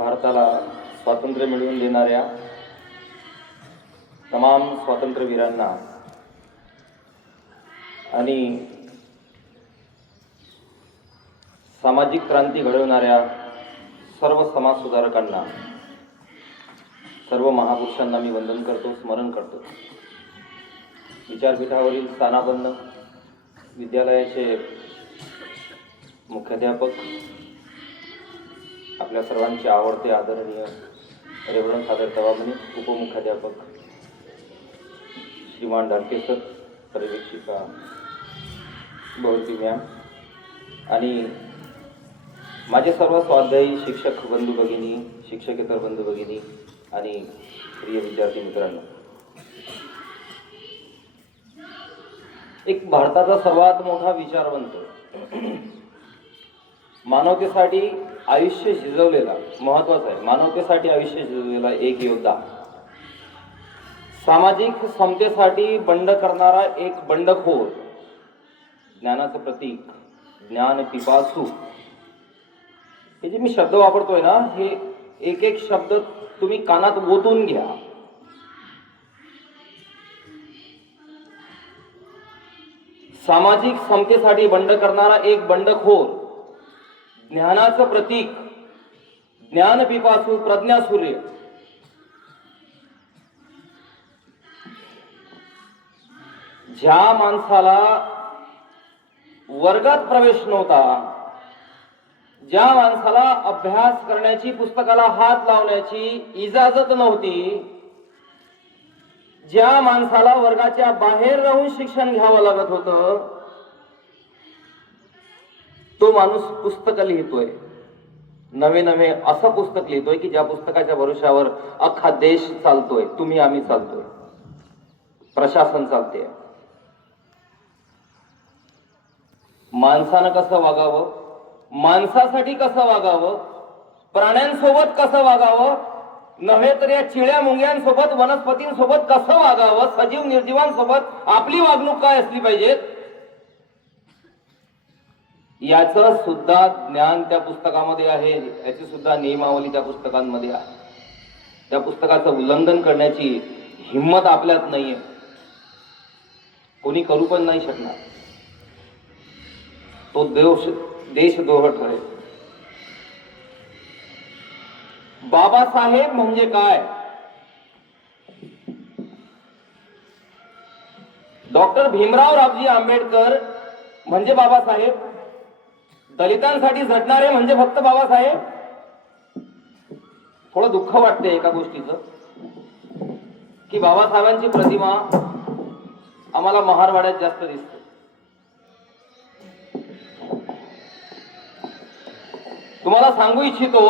भारताला स्वातंत्र्य मिळवून देणाऱ्या तमाम स्वातंत्र्यवीरांना आणि सामाजिक क्रांती घडवणाऱ्या सर्व समाजसुधारकांना सर्व महापुरुषांना मी वंदन करतो स्मरण करतो. विचारपीठावरील स्थानापन्न विद्यालयाचे मुख्याध्यापक आपल्या सर्वांचे आवडते आदरणीय रेवडन सादर तवामणी उपमुख्याध्यापक श्रीमान ढालकेसर पर्यवेक्षिका भवती मॅम आणि माझे सर्व स्वाध्यायी शिक्षक बंधू भगिनी शिक्षकेतर बंधू भगिनी आणि प्रिय विद्यार्थी मित्रांनो. एक भारताचा सर्वात मोठा विचारवंत. मानवतेसाठी आयुष्य झिजवलेला महत्त्वाचा आहे. मानवतेसाठी आयुष्य झिजवलेला एक योद्धा सामाजिक समतेसाठी बंड करणारा एक बंडखोर. ज्ञानाचं प्रतीक ज्ञान पिपासू. हे जे मी शब्द वापरतोय ना हे एक एक शब्द तुम्ही कानात ओतून घ्या. सामाजिक समतेसाठी बंड करणारा एक बंडखोर. ज्ञानाचं प्रतीक ज्ञान पिपासू प्रज्ञा सूर्य. ज्या माणसाला वर्गात प्रवेश नव्हता ज्या माणसाला अभ्यास करण्याची पुस्तकाला हात लावण्याची इजाजत नव्हती ज्या माणसाला वर्गाच्या बाहेर राहून शिक्षण घ्यावं लागत होतं तो माणूस पुस्तक लिहितोय. नवे नवे असं पुस्तक लिहितोय की ज्या पुस्तकाच्या भरोशावर अख्खा देश चालतोय तुम्ही आम्ही चालतोय. प्रशासन चालते माणसानं कसं वागावं? माणसासाठी कसं वागावं? प्राण्यांसोबत कसं वागावं? नव्हे तर या चिळ्या मुंग्यांसोबत वनस्पतींसोबत कसं वागावं? सजीव निर्जीवांसोबत आपली वागणूक काय असली पाहिजे याच सुद्धा ज्ञान त्या पुस्तकामध्ये आहे याची सुद्धा नियमावली त्या पुस्तकांमध्ये आहे. त्या पुस्तकाचं उल्लंघन करण्याची हिंमत आपल्यात नाहीये. कोणी करू पण नाही शकणार. तो देश देशद्रोह ठरेल. बाबासाहेब म्हणजे काय? डॉक्टर भीमराव रावजी आंबेडकर म्हणजे बाबासाहेब? दलितांसाठी झटणारे म्हणजे फक्त बाबासाहेब? थोडं दुःख वाटते एका गोष्टीचं. की बाबासाहेबांची प्रतिमा आम्हाला महारवाड्यात जास्त दिसते. तुम्हाला सांगू इच्छितो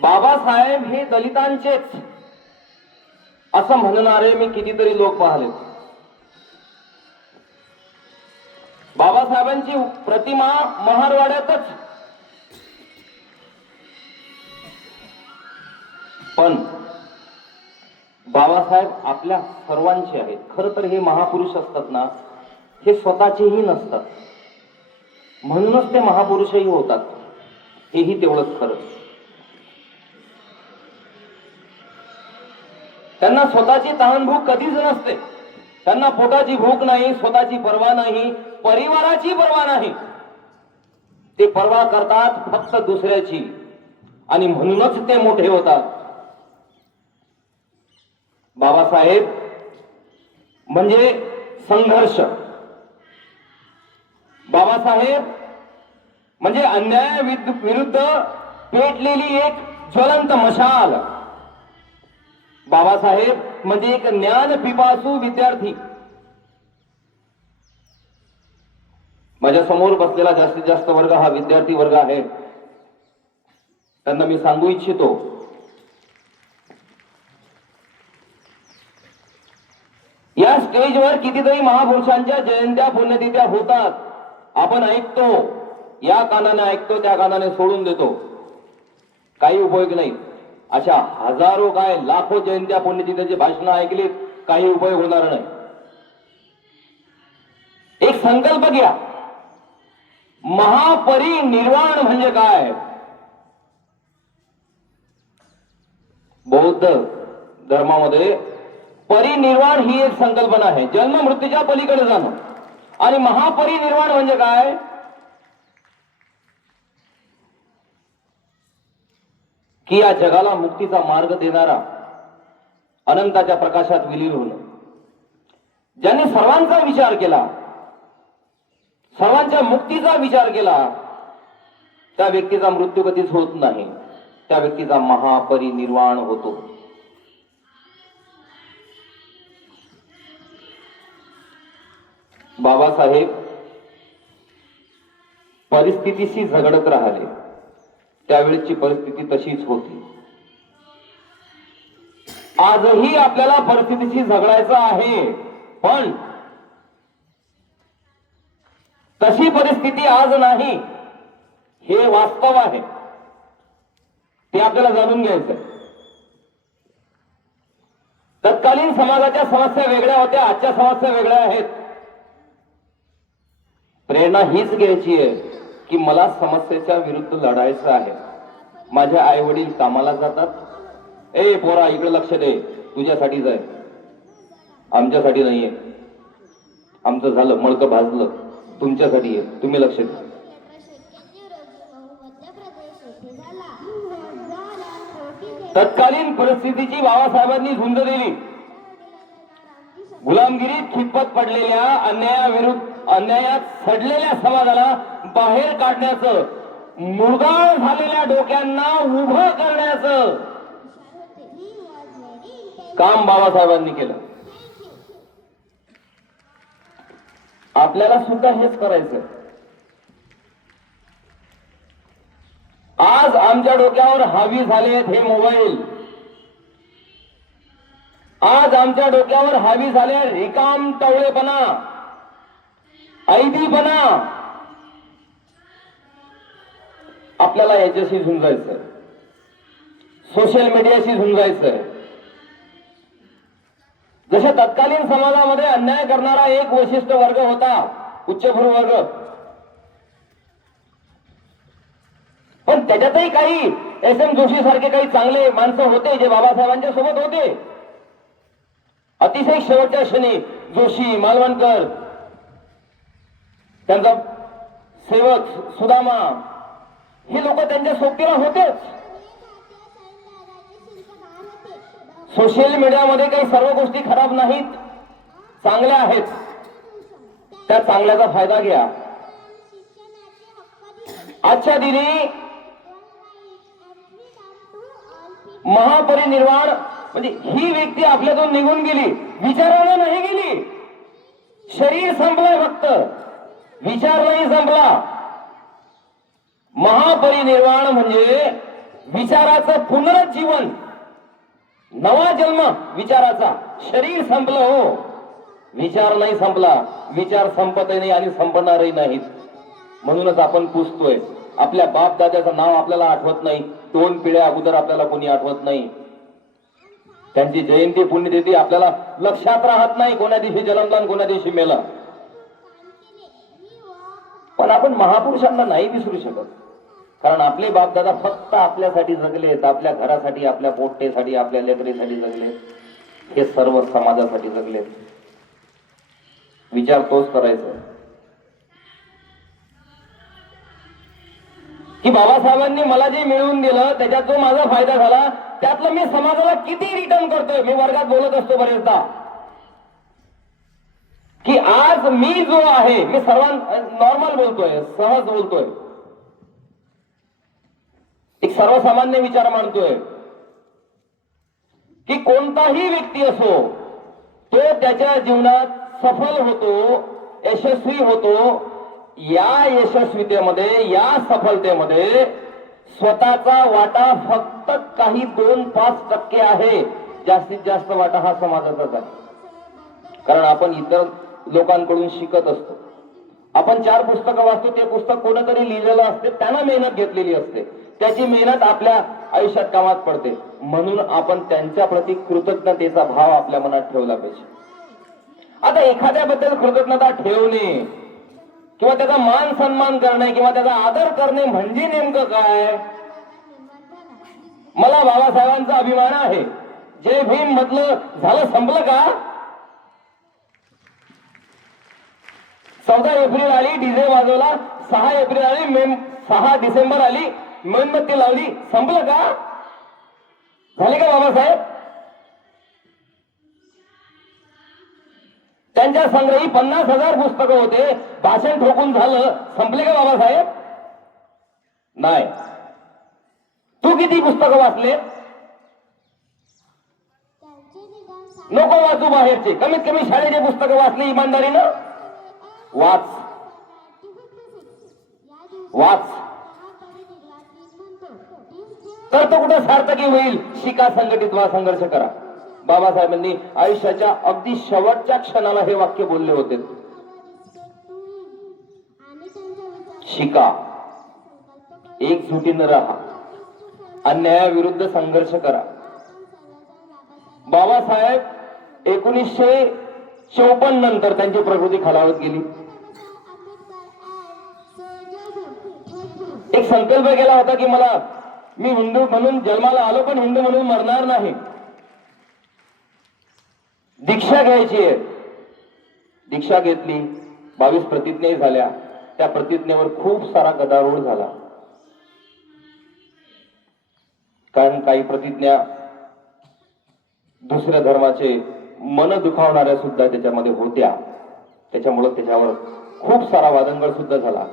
बाबासाहेब हे दलितांचेच असं म्हणणारे मी कितीतरी लोक पाहिले बाबासाहेबांची प्रतिमा महारवाड्यातच. पण बाबासाहेब आपल्या सर्वांचे आहेत. खर तर हे महापुरुष असतात ना हे स्वतःचेही नसतात. म्हणूनच ते महापुरुषही होतात. हेही तेवढंच खरं. त्यांना स्वतःची तहानभूक कधीच नसते. त्यांना पोटाची भूक नाही स्वतःची पर्वा नाही परिवाराची पर्वा नाही. ते पर्वा करतात फक्त दुसऱ्याची. आणि म्हणूनच ते मोठे होतात. बाबासाहेब म्हणजे संघर्ष. बाबासाहेब म्हणजे अन्याय विरुद्ध पेटलेली एक ज्वलंत मशाल. बाबासाहेब म्हणजे एक ज्ञान पिपासू विद्यार्थी. माझ्यासमोर बसलेला जास्तीत जास्त वर्ग हा विद्यार्थी वर्ग आहे. त्यांना मी सांगू इच्छितो. या स्टेजवर कितीतरी महापुरुषांच्या जयंत्या पुण्यतिथ्या होतात. आपण ऐकतो. या कानाने ऐकतो त्या कानाने सोडून देतो. काही उपयोग नाही. अशा हजारो काय लाखो जयंत्या पुण्यतिथ्याची भाषणं ऐकलीत काही उपयोग होणार नाही. एक संकल्प घ्या. महापरिनिर्वाण म्हणजे काय? बौद्ध धर्मामध्ये परिनिर्वाण ही एक संकल्पना आहे. जन्म मृत्यूच्या पलीकडे जाणं. आणि महापरिनिर्वाण म्हणजे काय? की या जगाला मुक्तीचा मार्ग देणारा अनंताच्या प्रकाशात विलीन होणं. ज्यांनी सर्वांचा विचार केला सर्वांच्या मुक्तीचा विचार केला त्या व्यक्तीचा मृत्यू कधीच होत नाही. त्या व्यक्तीचा महापरिनिर्वाण होतो. बाबासाहेब परिस्थितीशी झगडत राहिले. त्यावेळेची परिस्थिती तशीच होती. आजही आपल्याला परिस्थितीशी झगडायचं आहे. पण तशी परिस्थिती आज नाही. हे वास्तव आहे. ते आपल्याला जाणून घ्यायचं तत्कालीन समाजाच्या समस्या वेगळ्या होत्या. आजच्या समस्या वेगळ्या आहेत. प्रेरणा हीच घ्यायची आहे. की मला समस्येच्या विरुद्ध लढायचं आहे. माझे आई वडील कामाला जातात. ए पोरा इकडे लक्ष दे. तुझ्यासाठीच आहे आमच्यासाठी नाहीये. आमचं झालं मळकं भाजलं. तुमच्यासाठी आहे. तुम्ही लक्ष द्या. तत्कालीन परिस्थितीची बाबासाहेबांनी झुंज दिली. गुलामगिरीत खितपत पडलेल्या अन्यायाविरुद्ध अन्यायात सडलेल्या समाजाला बाहेर काढण्याचं मुरगाळ झालेल्या डोक्यांना उभं करण्याचं काम बाबासाहेबांनी केलं. आपल्याला सुद्धा हेच करायचं आज आमच्या डोक्यावर हावी झालेत हे मोबाईल. आज आमच्या डोक्यावर हावी झाले रिकाम टवळेपणा. ऐदीपणा आपल्याला याच्याशी झुंजायचं सोशल मीडियाशी झुंजायचं जसे तत्कालीन समाजामध्ये अन्याय करणारा एक वैशिष्ट वर्ग होता उच्चभ्रू वर्ग. पण त्याच्यातही काही एस एम जोशी सारखे काही चांगले माणसं होते जे बाबासाहेबांच्या सोबत होते. अतिशय शेवटच्या क्षणी जोशी मालवणकर त्यांचा सेवक सुदामा हे लोक त्यांच्या सोबतीला होतेच. सोशल मीडियामध्ये काही सर्व गोष्टी खराब नाहीत. चांगल्या आहेत. त्या चांगल्याचा फायदा घ्या. आजच्या दिनी महापरिनिर्वाण म्हणजे ही व्यक्ती आपल्यातून निघून गेली विचाराने नाही गेली. शरीर संपलंय फक्त. विचार नाही संपला. महापरिनिर्वाण म्हणजे विचाराचं पुनरुज्जीवन. नवा जन्म विचाराचा. शरीर संपलं हो. विचार नाही संपला. विचार संपत नाही आणि संपणारही नाहीत. म्हणूनच आपण पुसतोय. आपल्या बाप दादाचं नाव आपल्याला आठवत नाही. दोन पिढ्या अगोदर आपल्याला कोणी आठवत नाही. त्यांची जयंती पुण्यतिथी आपल्याला लक्षात राहत नाही कोणा दिवशी जन्मला कोणा दिवशी मेला. पण आपण महापुरुषांना नाही विसरू शकत. कारण आपले बापदादा फक्त आपल्यासाठी जगलेत आपल्या घरासाठी आपल्या पोट्टेसाठी आपल्या लेकरीसाठी जगले हे सर्व समाजासाठी जगलेत विचार तोच करायचा. की बाबासाहेबांनी मला जे मिळवून दिलं त्याच्यात जो माझा फायदा झाला त्यातलं मी समाजाला किती रिटर्न करतोय? मी वर्गात बोलत असतो बरेचदा. की आज मी जो आहे मी सर्वां नॉर्मल बोलतोय सहज बोलतोय. एक सर्वसामान्य विचार मांडतोय. की कोणताही व्यक्ती असो तो त्याच्या जीवनात सफल होतो यशस्वी होतो या यशस्वीतेमध्ये या सफलतेमध्ये स्वतःचा वाटा फक्त काही दोन पाच टक्के आहे. जास्तीत जास्त वाटा हा समाजाचाच आहे. कारण आपण इतर लोकांकडून शिकत असतो. आपण चार पुस्तकं वाचतो ते पुस्तक कोणतरी लिहिलेलं असते त्यांना मेहनत घेतलेली असते. त्याची मेहनत आपल्या आयुष्यात कामात पडते. म्हणून आपण त्यांच्या प्रती कृतज्ञतेचा भाव आपल्या मनात ठेवला पाहिजे. आता एखाद्याबद्दल कृतज्ञता ठेवणे किंवा त्याचा मान सन्मान करणे किंवा त्याचा आदर करणे म्हणजे नेमकं काय? मला बाबासाहेबांचा अभिमान आहे. जय भीम म्हटलं झालं संपलं का? चौदा एप्रिल आली डीजे वाजवला सहा एप्रिल आली मेम सहा डिसेंबर आली मेणबत्ती लावली. संपलं का? झाले का बाबासाहेब? त्यांच्या संग्रही पन्नास हजार पुस्तकं होते. भाषण ठोकून झालं. संपले का बाबासाहेब? नाही. तू किती पुस्तकं वाचले? नको वाचू बाहेरचे. कमीत कमी शाळेचे पुस्तकं वाचली इमानदारीनं. वाच. वाच. तर तो कुठं सार्थकी होईल? शिका संघटित व्हा संघर्ष करा. बाबासाहेबांनी आयुष्याच्या अगदी शेवटच्या क्षणाला हे वाक्य बोलले होते. शिका. एकजुटीनं राहा. अन्यायाविरुद्ध संघर्ष करा. बाबासाहेब एकोणीसशे चौपन्न नंतर त्यांची प्रकृती खालावत गेली. एक संकल्प केला होता की मला मी हिंदू म्हणून जन्माला आलो पण हिंदू म्हणून मरणार नाही. दीक्षा घ्यायची आहे. दीक्षा घेतली बावीस प्रतिज्ञाही झाल्या. त्या प्रतिज्ञेवर खूप सारा गदारोळ झाला. कारण काही प्रतिज्ञा दुसऱ्या धर्माचे मन दुखावणाऱ्या सुद्धा त्याच्यामध्ये होत्या. त्याच्यामुळं त्याच्यावर खूप सारा वादंगड सुद्धा झाला.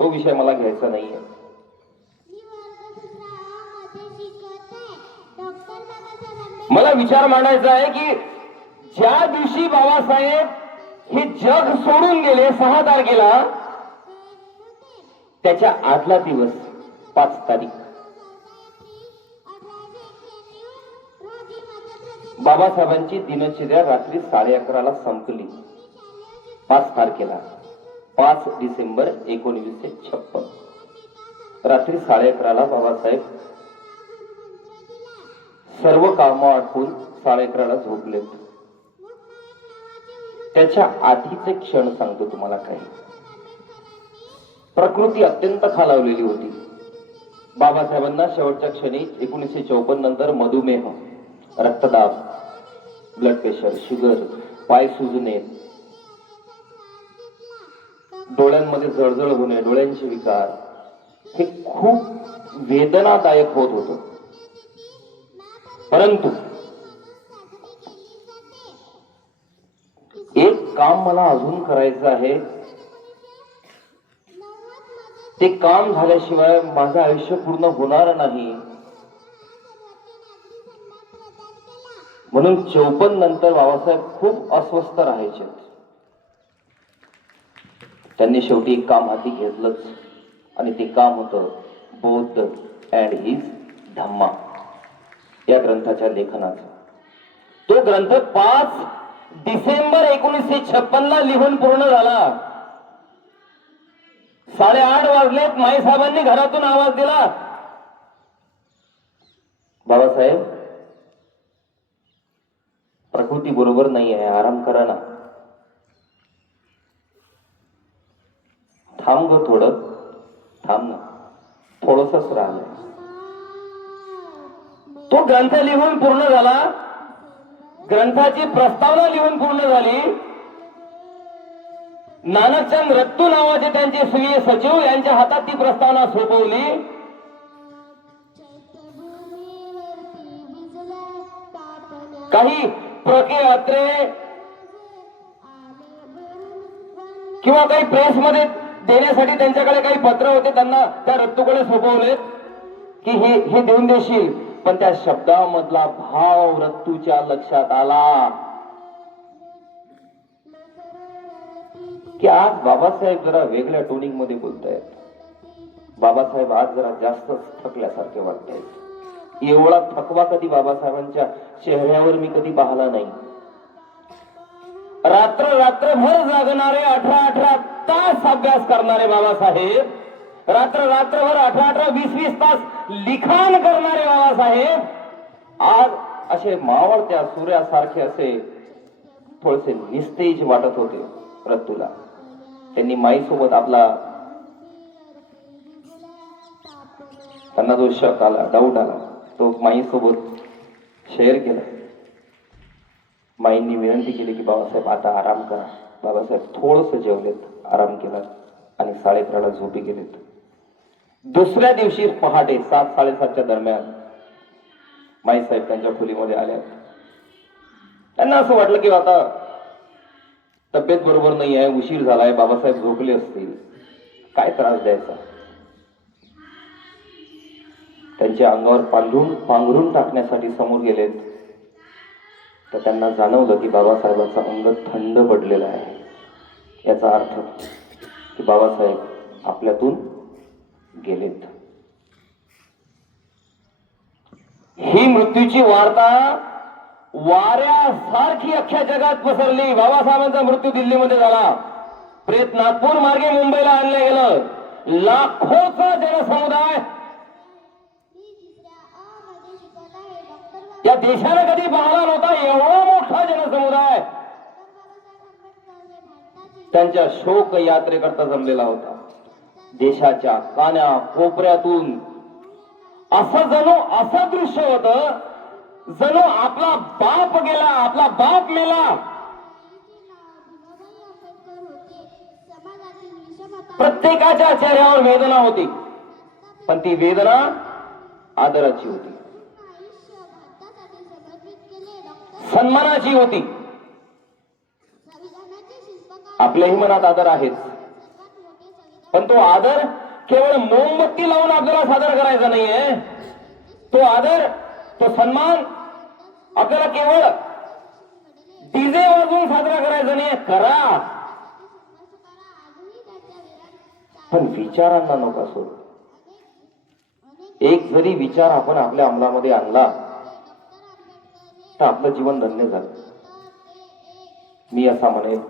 तो विषय मला घ्यायचा नाहीये. मला विचार मांडायचा आहे की ज्या दिवशी बाबासाहेब हे जग सोडून गेले सहा तारखेला त्याच्या आदला दिवस पाच तारीख. बाबासाहेबांची दिनचर्या रात्री साडे अकराला संपली. पाच तारखेला पाच डिसेंबर एकोणीसशे छप्पन. रात्री साडे अकराला बाबासाहेब सर्व काम आटपून साडे अकराला झोपले. त्याच्या आधीचे क्षण सांगतो तुम्हाला काही. प्रकृती अत्यंत खालावलेली होती. बाबासाहेबांना शेवटच्या क्षणी एकोणीसशे चौपन्न नंतर मधुमेह रक्तदाब ब्लड प्रेशर शुगर पाय सुजणे डोळ्यांमध्ये जळजळ होणे डोळ्यांचे विकार हे खूप वेदनादायक होत होत. परंतु एक काम मला अजून करायचं आहे. ते काम झाल्याशिवाय माझं आयुष्य पूर्ण होणार नाही. म्हणून चौपन्न नंतर बाबासाहेब खूप अस्वस्थ राहायचे. त्यांनी शेवटी एक काम हाती घेतलंच. आणि ते काम होतं बौद्ध अँड हिज धम्मा. या ग्रंथाच्या लेखनाचा. तो ग्रंथ पाच डिसेंबर एकोणीसशे छप्पन ला लिहून पूर्ण झाला. साडेआठ वाजलेत माई साहेबांनी घरातून आवाज दिला. बाबासाहेब प्रकृती बरोबर नाही आहे आराम करा ना. थांब ग थोडं. थांब ना. थोडसच राहिलं तो ग्रंथ लिहून पूर्ण झाला. ग्रंथाची प्रस्तावना लिहून पूर्ण झाली. नानकचंद रत्तू नावाचे त्यांचे स्वीय सचिव यांच्या हातात ती प्रस्तावना सोपवली. काही प्रके अत्रे किंवा काही प्रेस मध्ये देण्यासाठी त्यांच्याकडे काही पत्र होते त्यांना त्या रत्तूकडे सोपवले की हे हे देऊन देशील. पण त्या शब्दामधला भाव रत्तूच्या लक्षात आला. की आज बाबासाहेब जरा वेगळ्या टोनिंगमध्ये बोलतायत. बाबासाहेब आज जरा जास्तच थकल्यासारखे वाटतायत एवढा थकवा कधी बाबासाहेबांच्या चेहऱ्यावर मी कधी पाहिला नाही. रात्र रात्रभर जागणारे अठरा अठरा तास अभ्यास करणारे बाबासाहेब. रात्र रात्रभर अठरा अठरा वीस वीस तास लिखाण करणारे बाबासाहेब. आज असे मावळत्या सूर्यासारखे असे थोडेसे निस्तेज वाटत होते रत्तूला. त्यांनी माईसोबत आपला त्यांना जो शक आला डाऊट आला तो माईसोबत शेअर केला. माईंनी विनंती केली की बाबासाहेब आता आराम करा. बाबासाहेब थोडस जेवलेत आराम केला आणि साडेअकराला झोपी गेलेत. दुसऱ्या दिवशी पहाटे सात साडेसातच्या दरम्यान माईसाहेब त्यांच्या खोलीमध्ये आल्या त्यांना असं वाटलं की आता तब्येत बरोबर नाही आहे उशीर झालाय बाबासाहेब झोपले असतील. काय त्रास द्यायचा? त्यांच्या अंगावर पांघरून पांघरून टाकण्यासाठी समोर गेलेत. तर त्यांना जाणवलं की बाबासाहेबांचा अंग थंड पडलेला आहे. याचा अर्थ की बाबासाहेब आपल्यातून गेलेत. ही मृत्यूची वार्ता वाऱ्यासारखी अख्ख्या जगात पसरली. बाबासाहेबांचा मृत्यू दिल्लीमध्ये झाला. प्रेत नागपूर मार्गे मुंबईला आणलं गेलं. लाखोचा जनसमुदाय या देशानं कधी पाहिला नव्हता एवढा मोठा जनसमुदाय. त्यांच्या शोक यात्रेकरता जमलेला होता. देशाच्या कान्या कोपऱ्यातून असं जणू असं दृश्य होत जणू आपला बाप गेला आपला बाप मेला. प्रत्येकाच्या चेहऱ्यावर वेदना होती. पण ती वेदना आदराची होती. सन्मानाची होती. आपल्याही मनात आदर आहेच पण तो आदर केवळ मोमबत्ती लावून आपल्याला सादर करायचा नाहीये. तो आदर तो सन्मान आपल्याला केवळ डीजे वाजवून साजरा करायचा नाही करा. पण विचारांना नका सोड. एक जरी विचार आपण आपल्या अंमलामध्ये आणला तर आपलं जीवन धन्य झालं. मी असा म्हणेन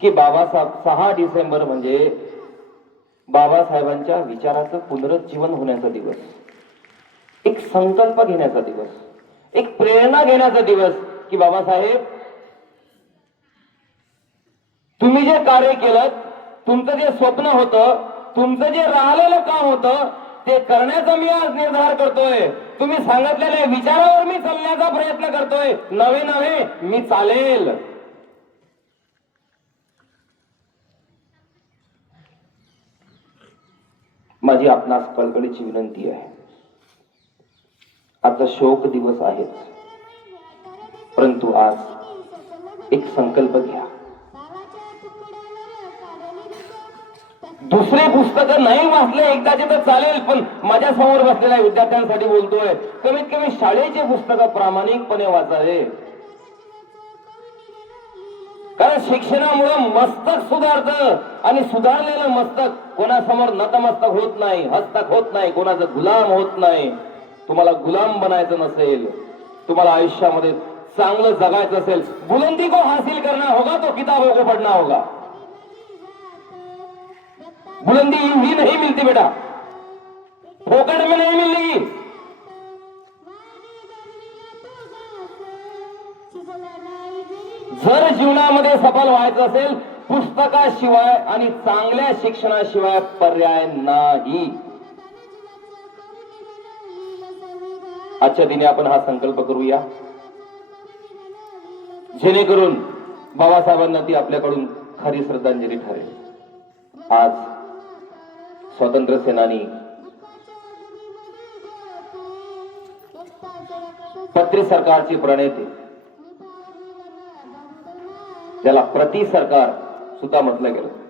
की बाबासाहेब सहा डिसेंबर म्हणजे बाबासाहेबांच्या विचाराचं पुनरुज्जीवन होण्याचा दिवस. एक संकल्प घेण्याचा दिवस. एक प्रेरणा घेण्याचा दिवस की बाबासाहेब तुम्ही जे कार्य केलं तुमचं जे स्वप्न होतं तुमचं जे राहिलेलं काम होतं ते करण्याचा मी आज निर्धार करतोय. तुम्ही सांगितलेले विचारावर मी चालण्याचा प्रयत्न करतोय. नवे नवे मी चालेल. माझी आपणास कळकळीची विनंती आहे. आता शोक दिवस आहेच. परंतु आज एक संकल्प घ्या. दुसरी पुस्तकं नाही वाचले एकदाचे तर चालेल पण माझ्यासमोर बसलेल्या विद्यार्थ्यांसाठी बोलतोय. कमीत कमी शाळेचे पुस्तक प्रामाणिकपणे वाचावे. कारण शिक्षणामुळे मस्तक सुधारत आणि सुधारलेलं मस्तक कोणासमोर नतमस्तक होत नाही हस्तक होत नाही कोणाचं गुलाम होत नाही. तुम्हाला गुलाम बनायचं नसेल तुम्हाला आयुष्यामध्ये चांगलं जगायचं असेल. बुलंदी को हासिल करना होगा तो किताबों को पढ़ना होगा. बुलंदी ही नहीं मिलती बेटा. फोकट में नहीं मिलेगी जर जीवनामध्ये सफल व्हायचं असेल पुस्तकाशिवाय आणि चांगल्या शिक्षणाशिवाय पर्याय नाही. आजच्या दिनी आपण हा संकल्प करूया. जेणेकरून बाबासाहेबांना ती आपल्याकडून खरी श्रद्धांजली ठरेल. आज स्वातंत्र्य सेनानी. पत्री सरकारचे प्रणेते. त्याला प्रति सरकार सुद्धा म्हटलं गेलं.